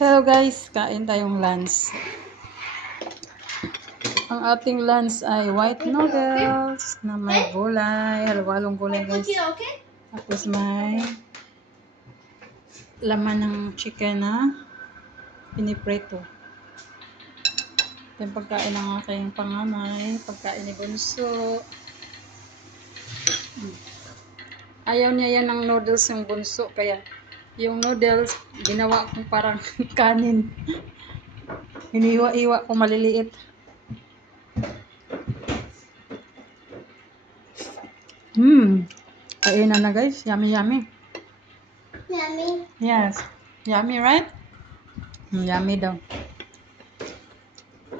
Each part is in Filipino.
Hello guys, kain tayong lunch. Ang ating lunch ay white noodles na may gulay, halong gulay guys. Tapos may laman ng chicken na piniprito. Ito yung pagkain ng aking panganay, pagkain ni Bunso. Ayaw niya yan ng noodles yung Bunso, kaya yung noodles, ginawa kong parang kanin. Hiniwa-iwa ko maliliit. Kainan na guys. Yummy, yummy. Yummy. Yes. Yummy, right? Yummy daw.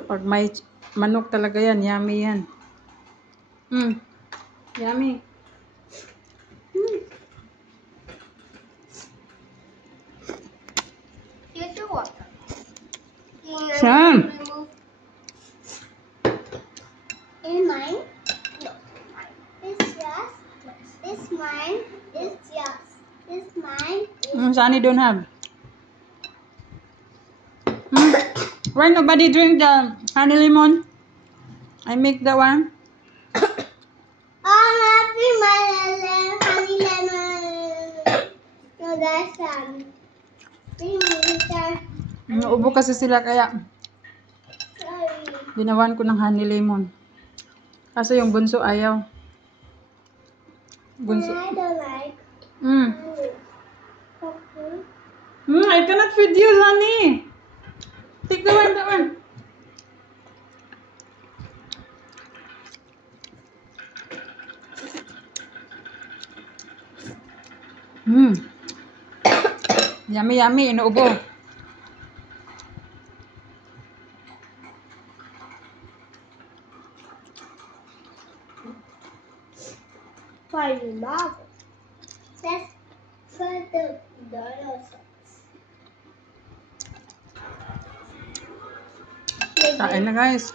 Pag may manok talaga yan, yummy yan. Yummy. Here's your water. Sam! In mine? No. This yours. This mine. This yours. This mine. Sunny don't have. Why nobody drink the honey lemon? I make that one. Oh, happy my honey lemon. No, that's Naubo kasi sila kaya sorry. ginawan ko ng honey lemon. Kasi yung Bunso ayaw. Bunso. I don't like Mm. honey. I cannot feed you, honey. Take the one, that one. Yummy, yummy. Inuubo. Funny marvel. That's for the dinosaurs. Kain na guys.